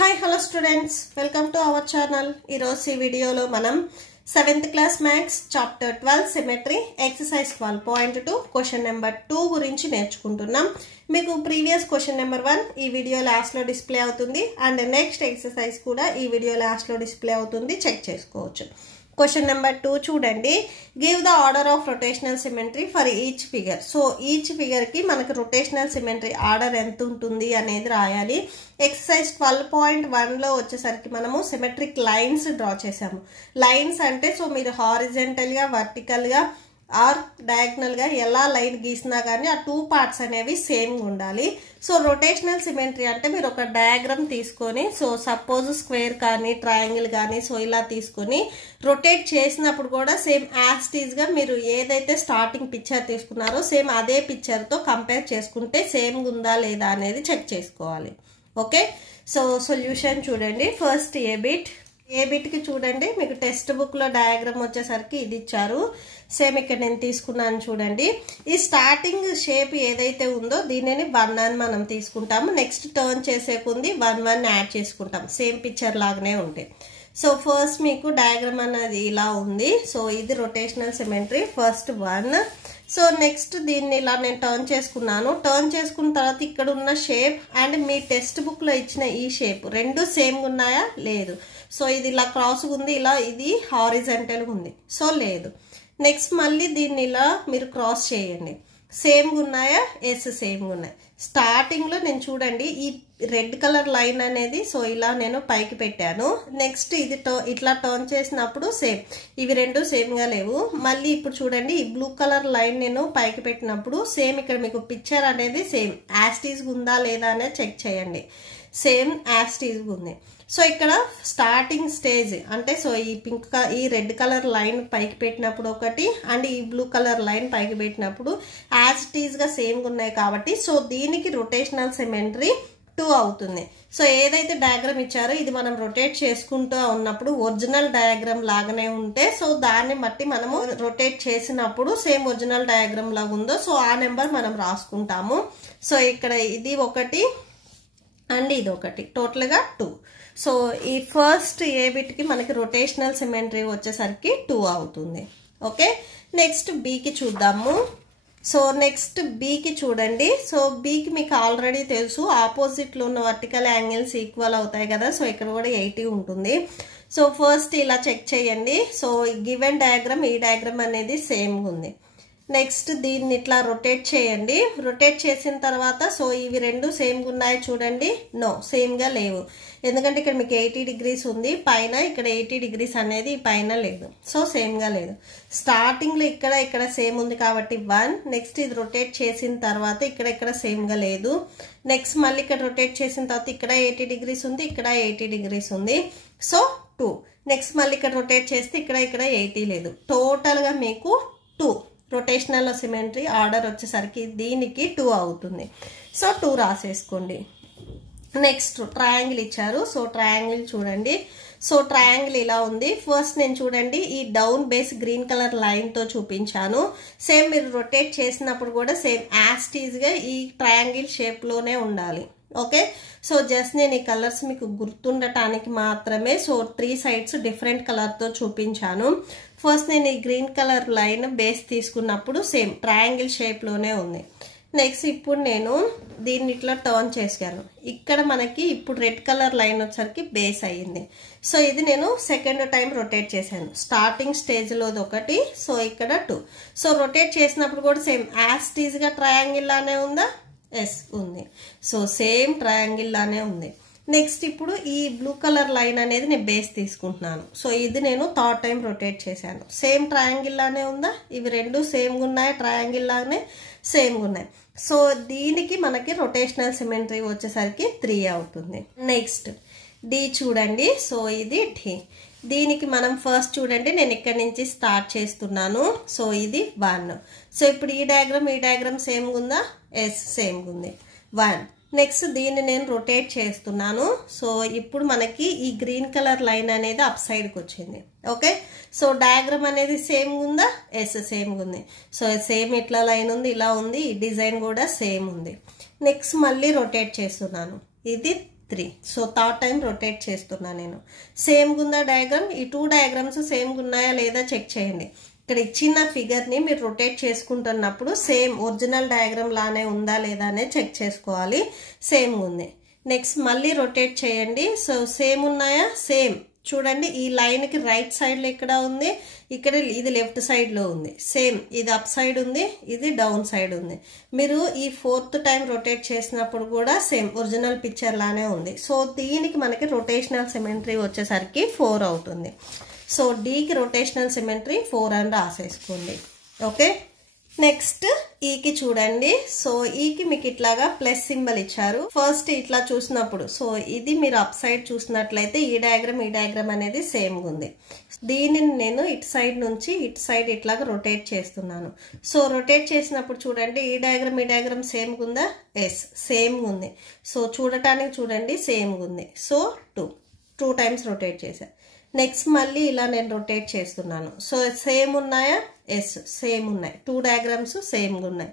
Hi, hello students. Welcome to our channel. ఈ రోజు వీడియోలో మనం 7th class maths chapter 12 symmetry exercise 12.2 question number 2 గురించి నేర్చుకుంటున్నాం. మీకు ప్రీవియస్ క్వశ్చన్ నెంబర్ 1 ఈ వీడియో లాస్ట్ లో డిస్ప్లే అవుతుంది అండ్ నెక్స్ట్ ఎక్సర్సైజ్ కూడా ఈ వీడియో లాస్ట్ లో డిస్ప్లే అవుతుంది, చెక్ చేసుకోవచ్చు. Question number 2 చూడండి. Give the order of rotational symmetry for each figure. So each figure కి మనకు rotational symmetry order ఎంత ఉంటుంది అనేది రాయాలి. Exercise 12.1 లో వచ్చేసరికి మనము symmetric lines డ్రా చేసాము. లైన్స్ అంటే సో మీరు హారిజంటల్ గా వర్టికల్ గా ఆర్ డయాగ్నల్ గా ఎలా లైన్ గీసినా కానీ ఆ టూ పార్ట్స్ అనేవి సేమ్ ఉండాలి. సో రొటేషనల్ సిమెట్రీ అంటే మీరు ఒక డయాగ్రామ్ తీసుకొని సో సపోజ్ స్క్వేర్ కానీ ట్రయాంగిల్ కానీ సో ఇలా తీసుకొని రొటేట్ చేసినప్పుడు కూడా సేమ్ యాస్టీజ్ గా మీరు ఏదైతే స్టార్టింగ్ పిక్చర్ తీసుకున్నారో సేమ్ అదే పిక్చర్ తో కంపేర్ చేసుకుంటే సేమ్ ఉందా లేదా అనేది చెక్ చేసుకోవాలి. ఓకే, సో సొల్యూషన్ చూడండి. ఫస్ట్ ఏ బిట్ కి చూడండి, మీకు టెక్స్ట్ బుక్ లో డయాగ్రామ్ వచ్చేసరికి ఇది ఇచ్చారు. సేమ్ ఇక్కడ నేను తీసుకున్నాను చూడండి. ఈ స్టార్టింగ్ షేప్ ఏదైతే ఉందో దీనిని 1 అని మనం తీసుకుంటాము. నెక్స్ట్ టర్న్ చేసేకుంది 1 యాడ్ చేసుకుంటాం, సేమ్ పిక్చర్ లాగానే ఉంటాయి. సో ఫస్ట్ మీకు డయాగ్రామ్ అనేది ఇలా ఉంది. సో ఇది rotational symmetry first 1. So next దీన్ని ఇలా నేను టర్న్ చేసుకున్నాను. టర్న్ చేసుకున్న తర్వాత ఇక్కడ ఉన్న shape and me text book లో ఇచ్చిన ఈ షేప్ రెండు సేమ్ ఉన్నాయా లేదు. సో ఇది ఇలా క్రాస్ ఉంది, ఇలా ఇది హారిజంటల్ ఉంది, సో లేదు. నెక్స్ట్ మళ్ళీ దీన్ని ఇలా మీరు క్రాస్ చేయండి, సేమ్ ఉన్నాయా, ఎస్ సేమ్ ఉన్నాయి. స్టార్టింగ్ లో నేను చూడండి ఈ రెడ్ కలర్ లైన్ అనేది సో ఇలా నేను పైకి పెట్టాను. నెక్స్ట్ ఇది ఇట్లా టర్న్ చేసినప్పుడు సేమ్, ఇవి రెండు సేమ్ గా లేవు. మళ్ళీ ఇప్పుడు చూడండి ఈ బ్లూ కలర్ లైన్ నేను పైకి పెట్టినప్పుడు సేమ్ ఇక్కడ మీకు పిక్చర్ అనేది సేమ్ యాస్టీజ్ ఉందా లేదా అనేది చెక్ చేయండి, సేమ్ యాస్టీజ్ ఉంది. సో ఇక్కడ స్టార్టింగ్ స్టేజ్ అంటే సో ఈ ఈ రెడ్ కలర్ లైన్ పైకి పెట్టినప్పుడు ఒకటి అండ్ ఈ బ్లూ కలర్ లైన్ పైకి పెట్టినప్పుడు యాజ్ ఇట్ ఈజ్ గా సేమ్ ఉన్నాయి కాబట్టి సో దీనికి రొటేషనల్ సిమెట్రీ 2 అవుతుంది. సో ఏదైతే డయాగ్రామ్ ఇచ్చారో ఇది మనం రొటేట్ చేసుకుంటూ ఉన్నప్పుడు ఒరిజినల్ డయాగ్రామ్ లాగానే ఉంటే సో దాన్ని బట్టి మనము రొటేట్ చేసినప్పుడు సేమ్ ఒరిజినల్ డయాగ్రామ్ లాగా ఉందో సో ఆ నెంబర్ మనం రాసుకుంటాము. సో ఇక్కడ ఇది ఒకటి అండ్ ఇది ఒకటి, టోటల్ గా 2. సో ఈ ఫస్ట్ ఏ బిట్ కి మనకి రొటేషనల్ సిమెట్రీ వచ్చేసరికి 2 అవుతుంది. ఓకే, నెక్స్ట్ బికి చూద్దాము. సో నెక్స్ట్ బికి చూడండి. సో బికి మీకు ఆల్రెడీ తెలుసు ఆపోజిట్ లో ఉన్న వర్టికల్ యాంగిల్స్ ఈక్వల్ అవుతాయి కదా. సో ఇక్కడ కూడా 80 ఉంటుంది. సో ఫస్ట్ ఇలా చెక్ చేయండి. సో గివెన్ డయాగ్రామ్ ఈ డయాగ్రామ్ అనేది సేమ్ ఉంది. నెక్స్ట్ దీన్ని ఇట్లా రొటేట్ చేయండి. రొటేట్ చేసిన తర్వాత సో ఇవి రెండు సేమ్ ఉన్నాయి చూడండి, నో సేమ్ గా లేవు. ఎందుకంటే ఇక్కడ మీకు 80 డిగ్రీస్ ఉంది పైన, ఇక్కడ 80 డిగ్రీస్ అనేది పైన లేదు, సో సేమ్ గా లేదు. స్టార్టింగ్ లో ఇక్కడ సేమ్ ఉంది కాబట్టి 1. నెక్స్ట్ ఇది రొటేట్ చేసిన తర్వాత ఇక్కడ సేమ్ గా లేదు. నెక్స్ట్ మళ్ళీ ఇక్కడ రొటేట్ చేసిన తర్వాత ఇక్కడ 80 డిగ్రీస్ ఉంది, ఇక్కడ 80 డిగ్రీస్ ఉంది, సో 2. నెక్స్ట్ మళ్ళీ ఇక్కడ రొటేట్ చేస్తే ఇక్కడ 80 లేదు. టోటల్ గా మీకు 2 రొటేషనల్ సిమెట్రీ ఆర్డర్ వచ్చేసరికి దీనికి 2 అవుతుంది. సో 2 రాసేసుకోండి. నెక్స్ట్ ట్రయాంగిల్ ఇచ్చారు. సో ట్రయాంగిల్ చూడండి. సో ట్రయాంగిల్ ఇలా ఉంది. ఫస్ట్ నేను చూడండి ఈ down base green colour line తో చూపించాను. సేమ్ మీరు రొటేట్ చేసినప్పుడు కూడా సేమ్ యాస్టీజ్ గా ఈ ట్రయాంగిల్ షేప్ లోనే ఉండాలి. ఓకే, సో జస్ట్ నేను ఈ కలర్స్ మీకు గుర్తుండటానికి మాత్రమే సో 3 సైడ్స్ డిఫరెంట్ కలర్ తో చూపించాను. ఫస్ట్ నేను ఈ గ్రీన్ కలర్ లైన్ బేస్ తీసుకున్నప్పుడు సేమ్ ట్రయాంగిల్ షేప్ లోనే ఉంది. నెక్స్ట్ ఇప్పుడు నేను దీన్ని ఇట్లా టర్న్ చేశాను. ఇక్కడ మనకి ఇప్పుడు రెడ్ కలర్ లైన్ వచ్చరికి బేస్ అయ్యింది. సో ఇది నేను సెకండ్ టైం రొటేట్ చేశాను. స్టార్టింగ్ స్టేజ్ లోది ఒకటి, సో ఇక్కడ 2. సో రొటేట్ చేసినప్పుడు కూడా సేమ్ యాస్టీజ్ గా ట్రయాంగిల్ లానే ఉందా, ఎస్ ఉంది. సో సేమ్ ట్రయాంగిల్ లానే ఉంది. నెక్స్ట్ ఇప్పుడు ఈ బ్లూ కలర్ లైన్ అనేది నేను బేస్ తీసుకుంటున్నాను. సో ఇది నేను థర్డ్ టైం రొటేట్ చేశాను. సేమ్ ట్రయాంగిల్ లానే ఉందా, ఇవి రెండు సేమ్ ఉన్నాయి, ట్రయాంగిల్ లాగానే సేమ్ ఉన్నాయి. సో దీనికి మనకి రొటేషనల్ సిమెట్రీ వచ్చేసరికి 3 అవుతుంది. నెక్స్ట్ డి చూడండి. సో ఇది డి. దీనికి మనం ఫస్ట్ చూడండి నేను ఇక్కడ నుంచి స్టార్ట్ చేస్తున్నాను. సో ఇది 1. సో ఇప్పుడు ఈ డయాగ్రామ్ సేమ్ ఉందా, ఎస్ సేమ్ ఉంది, 1. నెక్స్ట్ దీన్ని నేను రొటేట్ చేస్తున్నాను. సో ఇప్పుడు మనకి ఈ గ్రీన్ కలర్ లైన్ అనేది అప్ సైడ్కి వచ్చింది. ఓకే, సో డయాగ్రామ్ అనేది సేమ్ ఉందా, ఎస్ సేమ్ ఉంది. సో సేమ్ ఇట్లా లైన్ ఉంది, ఇలా ఉంది, ఈ డిజైన్ కూడా సేమ్ ఉంది. నెక్స్ట్ మళ్ళీ రొటేట్ చేస్తున్నాను. ఇది 3. సో థర్డ్ టైం రొటేట్ చేస్తున్నా నేను. సేమ్గా ఉందా డయాగ్రామ్? ఈ 2 డయాగ్రామ్స్ సేమ్గా ఉన్నాయా లేదా చెక్ చేయండి. ఇక్కడ ఇచ్చిన ఫిగర్ని మీరు రొటేట్ చేసుకుంటున్నప్పుడు సేమ్ ఒరిజినల్ డయాగ్రామ్ లానే ఉందా లేదా అనేది చెక్ చేసుకోవాలి. సేమ్గా ఉంది. నెక్స్ట్ మళ్ళీ రొటేట్ చేయండి. సో సేమ్ ఉన్నాయా? సేమ్. చూడండి, ఈ లైన్కి రైట్ సైడ్లో ఇక్కడ ఉంది, ఇక్కడ ఇది లెఫ్ట్ సైడ్లో ఉంది. సేమ్, ఇది అప్ సైడ్ ఉంది, ఇది డౌన్ సైడ్ ఉంది. మీరు ఈ 4th టైం రొటేట్ చేసినప్పుడు కూడా సేమ్ ఒరిజినల్ పిక్చర్ లానే ఉంది. సో దీనికి మనకి రొటేషనల్ సిమెట్రీ వచ్చేసరికి 4 అవుతుంది. సో డీకి రొటేషనల్ సిమెట్రీ 4 అని రాసేసుకోండి. ఓకే, నెక్స్ట్ ఈకి చూడండి. సో ఈకి మీకు ఇట్లాగా ప్లస్ సింబల్ ఇచ్చారు. ఫస్ట్ ఇట్లా చూసినప్పుడు సో ఇది మీరు అప్ సైడ్ చూసినట్లయితే ఈ డయాగ్రామ్ అనేది సేమ్గా ఉంది. దీనిని నేను ఇటు సైడ్ నుంచి ఇటు సైడ్ ఇట్లాగా రొటేట్ చేస్తున్నాను. సో రొటేట్ చేసినప్పుడు చూడండి, ఈ డయాగ్రామ్ సేమ్గా ఉందా? ఎస్, సేమ్గా ఉంది. సో చూడటానికి చూడండి సేమ్గా ఉంది. సో 2 టైమ్స్ రొటేట్ చేశాను. నెక్స్ట్ మళ్ళీ ఇలా నేను రొటేట్ చేస్తున్నాను. సో సేమ్ ఉన్నాయా? ఎస్, సేమ్ ఉన్నాయి. 2 డయాగ్రామ్స్ సేమ్గా ఉన్నాయి.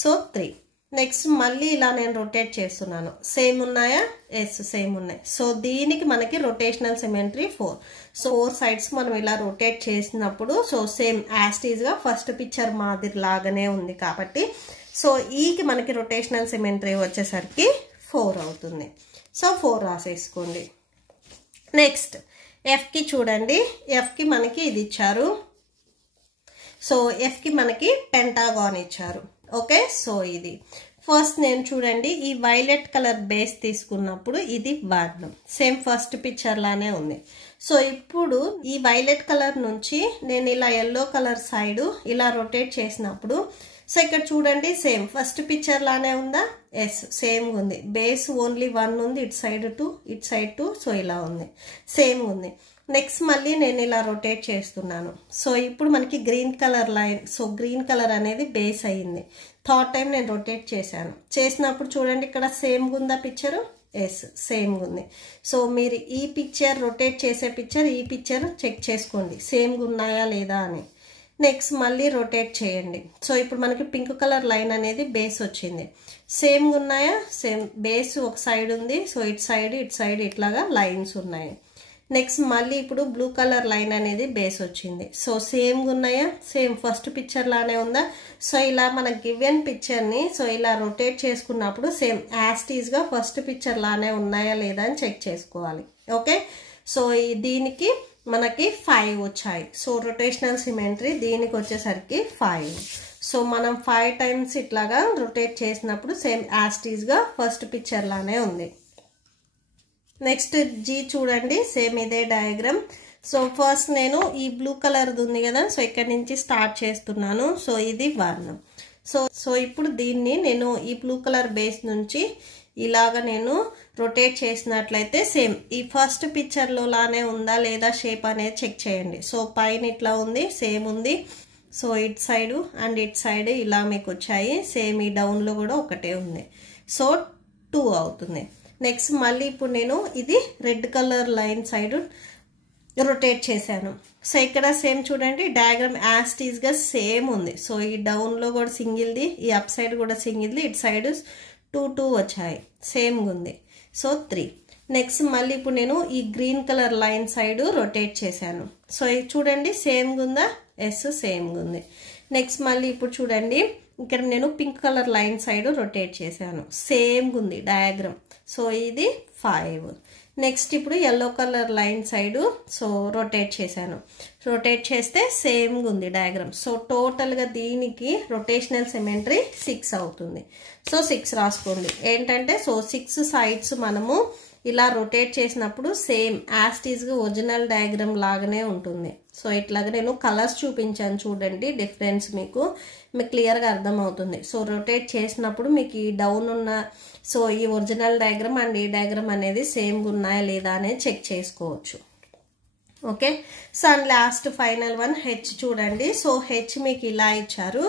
సో 3. నెక్స్ట్ మళ్ళీ ఇలా నేను రొటేట్ చేస్తున్నాను. సేమ్ ఉన్నాయా? ఎస్, సేమ్ ఉన్నాయి. సో దీనికి మనకి రొటేషనల్ సిమెట్రీ 4. సో 4 సైడ్స్ మనం ఇలా రొటేట్ చేసినప్పుడు సో సేమ్ యాస్టీజ్గా ఫస్ట్ పిక్చర్ మాదిరి లాగానే ఉంది కాబట్టి సో ఈకి మనకి రొటేషనల్ సిమెట్రీ వచ్చేసరికి 4 అవుతుంది. సో 4 రాసేసుకోండి. నెక్స్ట్ ఎఫ్కి చూడండి. ఎఫ్కి మనకి ఇది ఇచ్చారు. సో ఎఫ్కి మనకి పెంటాగాన్ ఇచ్చారు. ఓకే, సో ఇది ఫస్ట్ నేను చూడండి ఈ వైలెట్ కలర్ బేస్ తీసుకున్నప్పుడు ఇది వర్ణం సేమ్ ఫస్ట్ పిక్చర్ లానే ఉంది. సో ఇప్పుడు ఈ వైలెట్ కలర్ నుంచి నేను ఇలా ఎల్లో కలర్ సైడ్ ఇలా రొటేట్ చేసినప్పుడు సో ఇక్కడ చూడండి సేమ్ ఫస్ట్ పిక్చర్ లానే ఉందా? ఎస్, సేమ్ ఉంది. బేస్ ఓన్లీ 1 ఉంది, ఇటు సైడ్ 2, ఇటు సైడ్ 2. సో ఇలా ఉంది, సేమ్ ఉంది. నెక్స్ట్ మళ్ళీ నేను ఇలా రొటేట్ చేస్తున్నాను. సో ఇప్పుడు మనకి green colour line, so green colour అనేది బేస్ అయ్యింది. థర్డ్ టైం నేను రొటేట్ చేసినప్పుడు చూడండి ఇక్కడ సేమ్గా ఉందా పిక్చరు? ఎస్, సేమ్గా ఉంది. సో మీరు ఈ పిక్చర్ రొటేట్ చేసే పిక్చర్ ఈ పిక్చర్ చెక్ చేసుకోండి సేమ్గా ఉన్నాయా లేదా అని. నెక్స్ట్ మళ్ళీ రొటేట్ చేయండి. సో ఇప్పుడు మనకి పింక్ కలర్ లైన్ అనేది బేస్ వచ్చింది. సేమ్గా ఉన్నాయా? సేమ్. బేస్ ఒక సైడ్ ఉంది. సో ఇటు సైడ్ ఇట్లాగా లైన్స్ ఉన్నాయి. నెక్స్ట్ మళ్ళీ ఇప్పుడు బ్లూ కలర్ లైన్ అనేది బేస్ వచ్చింది. సో సేమ్గా ఉన్నాయా? సేమ్ ఫస్ట్ పిక్చర్ లానే ఉందా? సో ఇలా మన గివెన్ పిక్చర్ని సో ఇలా రొటేట్ చేసుకున్నప్పుడు సేమ్ యాస్టీజ్గా ఫస్ట్ పిక్చర్ లానే ఉన్నాయా లేదా అని చెక్ చేసుకోవాలి. ఓకే, సో దీనికి మనకి 5 వచ్చాయి. సో రొటేషనల్ సిమెట్రీ దీనికి వచ్చేసరికి 5. సో మనం 5 టైమ్స్ ఇట్లాగా రొటేట్ చేసినప్పుడు సేమ్ యాస్టీజ్గా ఫస్ట్ పిక్చర్ లానే ఉంది. నెక్స్ట్ జీ చూడండి, సేమ్ ఇదే డయాగ్రామ్. సో ఫస్ట్ నేను ఈ బ్లూ కలర్ది ఉంది కదా, సో ఇక్కడ నుంచి స్టార్ట్ చేస్తున్నాను. సో ఇది వర్ణం. సో ఇప్పుడు దీన్ని నేను ఈ బ్లూ కలర్ బేస్ నుంచి ఇలాగా నేను రొటేట్ చేసినట్లయితే సేమ్ ఈ ఫస్ట్ పిక్చర్లో లానే ఉందా లేదా షేప్ అనేది చెక్ చేయండి. సో పైన ఇట్లా ఉంది, సేమ్ ఉంది. సో ఇటు సైడు అండ్ ఇటు సైడ్ ఇలా మీకు వచ్చాయి. సేమ్ ఈ డౌన్లో కూడా ఒకటే ఉంది. సో 2 అవుతుంది. నెక్స్ట్ మళ్ళీ ఇప్పుడు నేను ఇది red colour line side rotate చేశాను. సో ఇక్కడ సేమ్ చూడండి డయాగ్రామ్ యాస్టీజ్గా సేమ్ ఉంది. సో ఈ డౌన్లో కూడా సింగిల్ది, ఈ అప్ సైడ్ కూడా సింగిల్ది, ఇటు సైడ్ 2 వచ్చాయి, సేమ్గా ఉంది. సో 3. నెక్స్ట్ మళ్ళీ ఇప్పుడు నేను ఈ green colour line side rotate చేశాను. సో ఇది చూడండి సేమ్గా ఉందా? ఎస్, సేమ్గా ఉంది. నెక్స్ట్ మళ్ళీ ఇప్పుడు చూడండి ఇక్కడ నేను pink colour line side rotate చేశాను. సేమ్గా ఉంది డయాగ్రామ్. సో ఇది 5. నెక్స్ట్ ఇప్పుడు yellow colour line side so rotate చేశాను. రొటేట్ చేస్తే సేమ్గా ఉంది డయాగ్రామ్. సో టోటల్గా దీనికి రొటేషనల్ సిమెట్రీ 6 అవుతుంది. సో 6 రాసుకోండి. ఏంటంటే సో 6 సైడ్స్ మనము ఇలా రొటేట్ చేసినప్పుడు సేమ్ యాస్టీజ్గా ఒరిజినల్ డయాగ్రామ్ లాగానే ఉంటుంది. సో ఇట్లాగా నేను కలర్స్ చూపించాను చూడండి, డిఫరెన్స్ మీకు క్లియర్గా అర్థమవుతుంది. సో రొటేట్ చేసినప్పుడు మీకు ఈ డౌన్ ఉన్న సో ఈ ఒరిజినల్ డయాగ్రామ్ అండ్ ఈ డయాగ్రామ్ అనేది సేమ్గా ఉన్నాయా లేదా అనేది చెక్ చేసుకోవచ్చు. Okay. So and last final one H చూడండి. సో హెచ్ మీకు ఇలా ఇచ్చారు.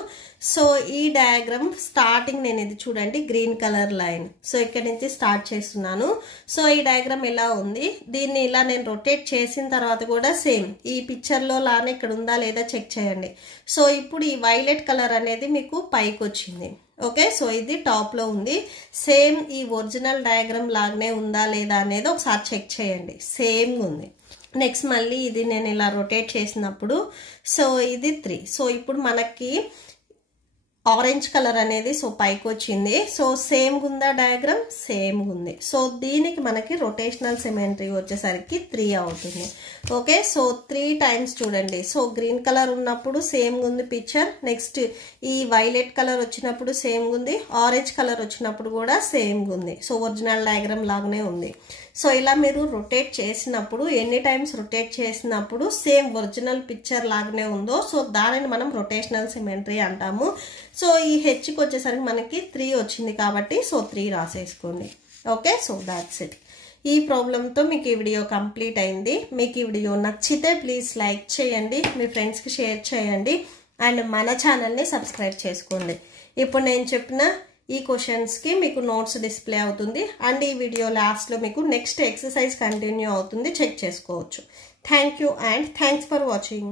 సో ఈ డయాగ్రామ్ స్టార్టింగ్ నేను ఇది చూడండి గ్రీన్ కలర్ లైన్. సో ఇక్కడ నుంచి స్టార్ట్ చేస్తున్నాను. సో ఈ డయాగ్రామ్ ఎలా ఉంది, దీన్ని ఇలా నేను రొటేట్ చేసిన తర్వాత కూడా సేమ్ ఈ పిక్చర్లో లానే ఇక్కడ ఉందా లేదా చెక్ చేయండి. సో ఇప్పుడు ఈ వైలెట్ కలర్ అనేది మీకు పైకి వచ్చింది. ఓకే. సో ఇది టాప్లో ఉంది. సేమ్ ఈ ఒరిజినల్ డయాగ్రామ్ లాగానే ఉందా లేదా అనేది ఒకసారి చెక్ చేయండి. సేమ్ ఉంది. నెక్స్ట్ మళ్ళీ ఇది నేను ఇలా రొటేట్ చేసినప్పుడు సో ఇది 3. సో ఇప్పుడు మనకి ఆరెంజ్ కలర్ అనేది సో పైకి వచ్చింది. సో సేమ్ ఉందా డయాగ్రామ్, సేమ్ ఉంది. సో దీనికి మనకి రొటేషనల్ సిమెట్రీ వచ్చేసరికి 3 అవుతుంది. ఓకే. సో 3 టైమ్స్ చూడండి. సో గ్రీన్ కలర్ ఉన్నప్పుడు సేమ్ ఉంది పిక్చర్, నెక్స్ట్ ఈ వైలెట్ కలర్ వచ్చినప్పుడు సేమ్ ఉంది, ఆరెంజ్ కలర్ వచ్చినప్పుడు కూడా సేమ్ ఉంది. సో ఒరిజినల్ డయాగ్రామ్ లాగానే ఉంది. సో ఇలా మీరు రొటేట్ చేసినప్పుడు ఎన్ని టైమ్స్ రొటేట్ చేసినప్పుడు సేమ్ ఒరిజినల్ పిక్చర్ లాగానే ఉందో సో దానిని మనం రొటేషనల్ సిమెట్రీ అంటాము. సో ఈ హెచ్కి వచ్చేసరికి మనకి 3 వచ్చింది కాబట్టి సో 3 రాసేసుకోండి. ఓకే. So that's it. ఈ ప్రాబ్లంతో మీకు ఈ వీడియో కంప్లీట్ అయింది. మీకు ఈ వీడియో నచ్చితే ప్లీజ్ లైక్ చేయండి, మీ ఫ్రెండ్స్కి షేర్ చేయండి అండ్ మన ఛానల్ని సబ్స్క్రైబ్ చేసుకోండి. ఇప్పుడు నేను చెప్పిన ఈ క్వశ్చన్స్కి మీకు నోట్స్ డిస్ప్లే అవుతుంది అండ్ ఈ వీడియో లాస్ట్లో మీకు నెక్స్ట్ ఎక్సర్సైజ్ కంటిన్యూ అవుతుంది, చెక్ చేసుకోవచ్చు. Thank you and thanks for watching.